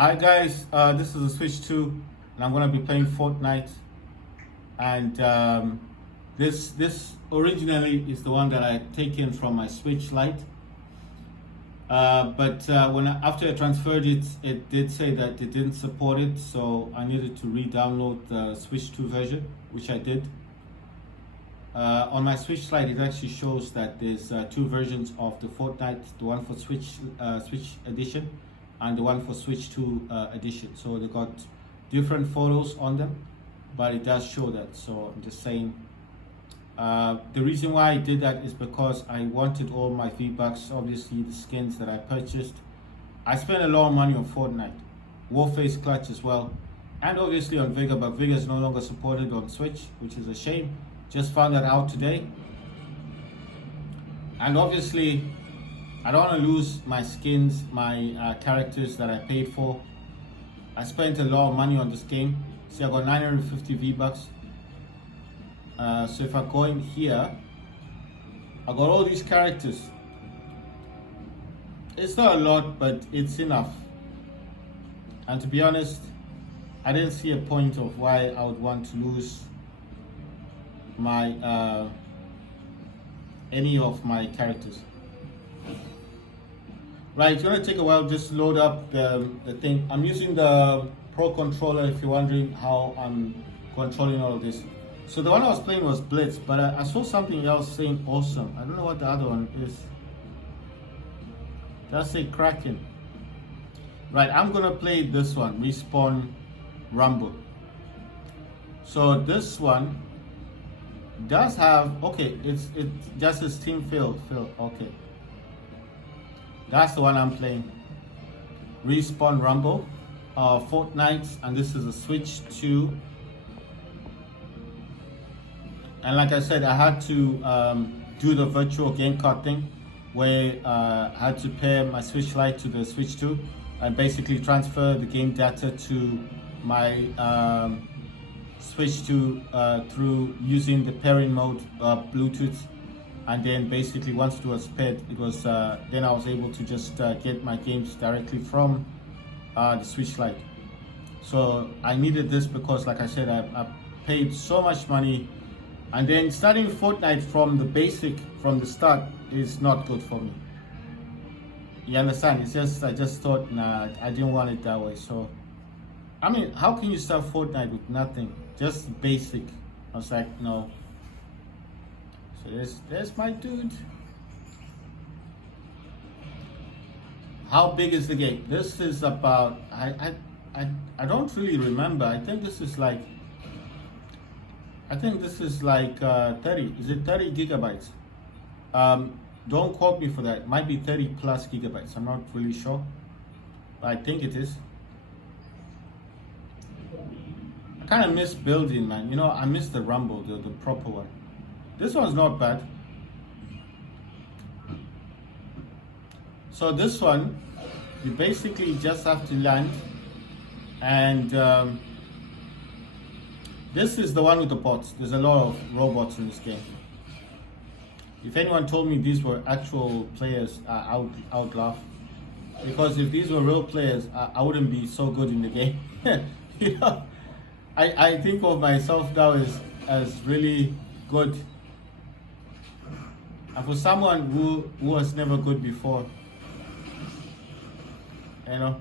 Hi guys, this is a Switch 2 and I'm gonna be playing Fortnite, and this originally is the one that I taken from my Switch Lite, but after I transferred it, it did say that it didn't support it, so I needed to re-download the Switch 2 version, which I did. On my Switch Lite, it actually shows that there's two versions of the Fortnite, the one for Switch Edition and the one for Switch 2 Edition. So they got different photos on them, but it does show that. So I'm just saying, the reason why I did that is because I wanted all my V-Bucks, obviously the skins that I purchased. I spent a lot of money on Fortnite, Warface Clutch as well, and obviously on Vega, but Vega is no longer supported on Switch, which is a shame. Just found that out today. And obviously, I don't want to lose my skins, my characters that I paid for. I spent a lot of money on this game. See, I got 950 V-Bucks. So if I go in here, I got all these characters. It's not a lot, but it's enough. And to be honest, I didn't see a point of why I would want to lose my any of my characters. Right, it's gonna take a while just to load up the thing. I'm using the Pro controller if you're wondering how I'm controlling all of this. So the one I was playing was Blitz, but I saw something else saying awesome. I don't know what the other one is. That's a Kraken. Right, I'm gonna play this one, Respawn Rumble. So this one does have, okay, it just says team field, okay. That's the one I'm playing. Respawn Rumble, Fortnite, and this is a Switch 2. And like I said, I had to do the virtual game card thing, where I had to pair my Switch Lite to the Switch 2 and basically transfer the game data to my Switch 2 through using the pairing mode, Bluetooth, and then basically once it was paired, it was then I was able to just get my games directly from the Switch Lite. So I needed this because, like I said, I paid so much money, and then starting Fortnite from the basic, from the start, is not good for me. You understand? It's just, I just thought, nah, I didn't want it that way. So I mean, how can you start Fortnite with nothing? Just basic. I was like, no. So there's my dude. How big is the game? This is about, I don't really remember. I think this is like 30. Is it 30 gigabytes? Don't quote me for that. It might be 30 plus gigabytes. I'm not really sure, but I think it is. I kind of miss building, man. You know, I miss the Rumble, the proper one. This one's not bad. So this one, you basically just have to land, and this is the one with the bots. There's a lot of robots in this game. If anyone told me these were actual players, I would laugh. Because if these were real players, I wouldn't be so good in the game. You know, I think of myself now as really good. And for someone who was never good before, you know.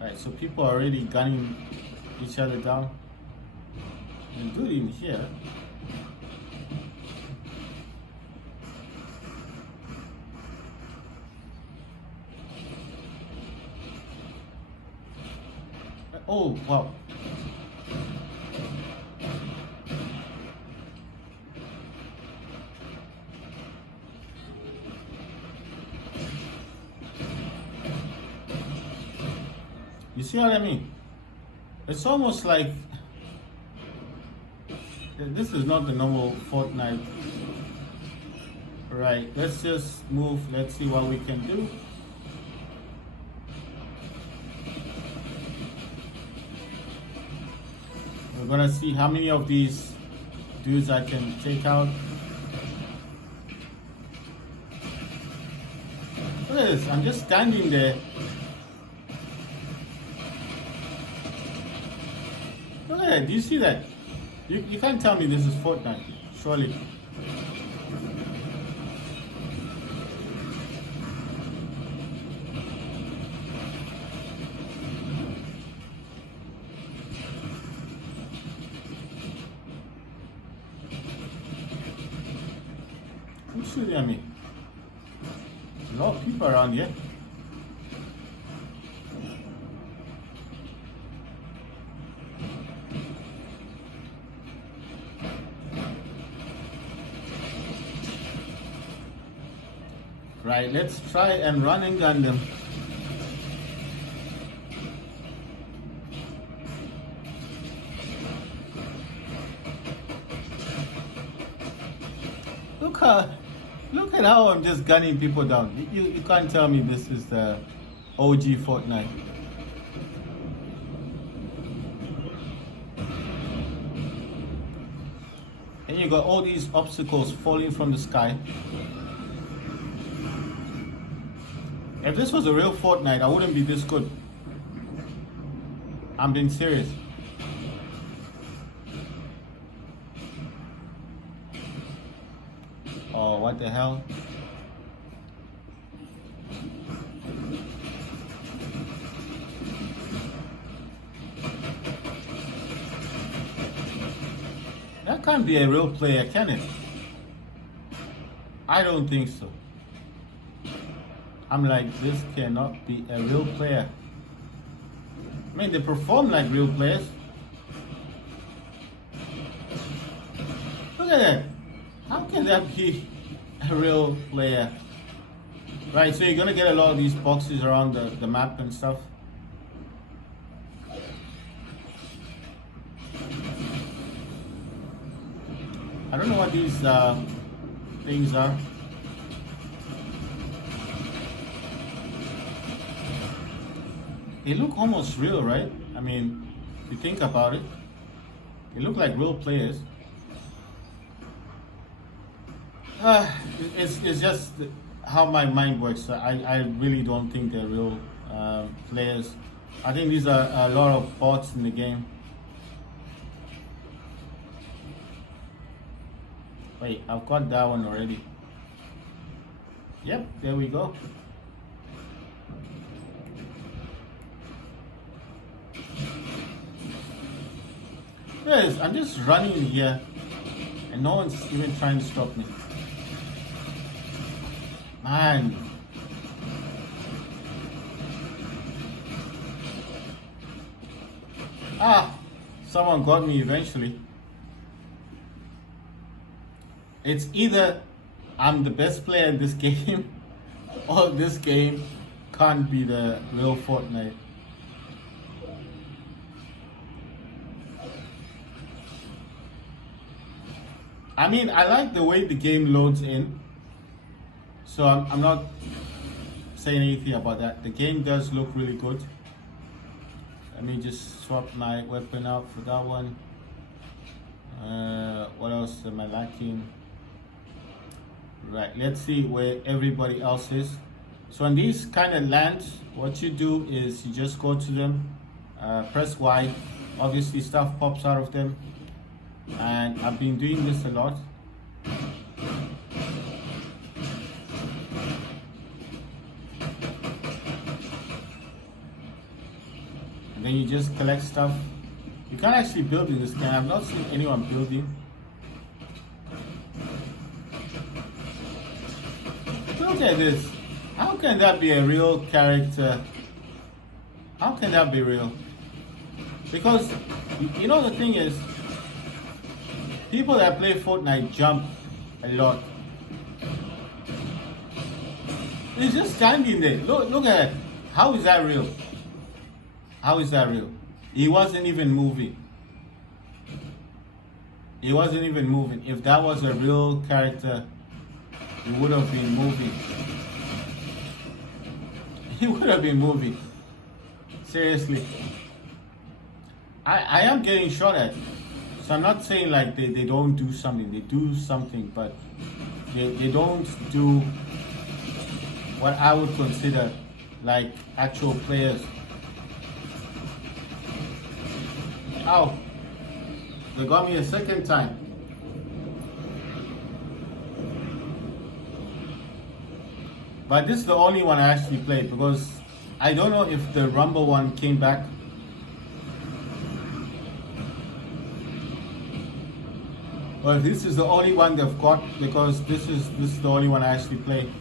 Right, so people are already gunning each other down. And dude in here. Oh, wow. You see what I mean? It's almost like this is not the normal Fortnite. Right, let's just move. Let's see what we can do. We're gonna see how many of these dudes I can take out. Look at this, I'm just standing there that. Do you see that? You can't tell me this is Fortnite, surely. Who's shooting at me? A lot of people around here. Right, let's try and run and gun them. Look at how I'm just gunning people down. You can't tell me this is the OG Fortnite. And you got all these obstacles falling from the sky. If this was a real Fortnite, I wouldn't be this good. I'm being serious. Oh, what the hell? That can't be a real player, can it? I don't think so. I'm like, this cannot be a real player. I mean, they perform like real players. Look at that. How can that be a real player? Right, so you're gonna get a lot of these boxes around the map and stuff. I don't know what these things are. They look almost real, right? I mean, if you think about it, they look like real players. It's just how my mind works. I really don't think they're real players. I think these are a lot of bots in the game. Wait, I've got that one already. Yep, there we go. Yes, I'm just running here and no one's even trying to stop me. Man. Someone got me eventually. It's either I'm the best player in this game or this game can't be the real Fortnite. I mean, I like the way the game loads in, so I'm not saying anything about that. The game does look really good. Let me just swap my weapon out for that one. What else am I lacking? Right, let's see where everybody else is. So on these kind of lands, what you do is you just go to them, press Y. Obviously stuff pops out of them. And I've been doing this a lot. And then you just collect stuff. You can't actually build in this game. I've not seen anyone building. Look at this. How can that be a real character? How can that be real? Because, you know, the thing is, people that play Fortnite jump a lot. He's just standing there. Look at it. How is that real? How is that real? He wasn't even moving. He wasn't even moving. If that was a real character, he would have been moving. He would have been moving. Seriously. I am getting shot at. So I'm not saying like they don't do something. They do something, but they don't do what I would consider like actual players. Ow. They got me a second time. But this is the only one I actually played because I don't know if the Rumble one came back. Well, this is the only one they've got because this is the only one I actually played.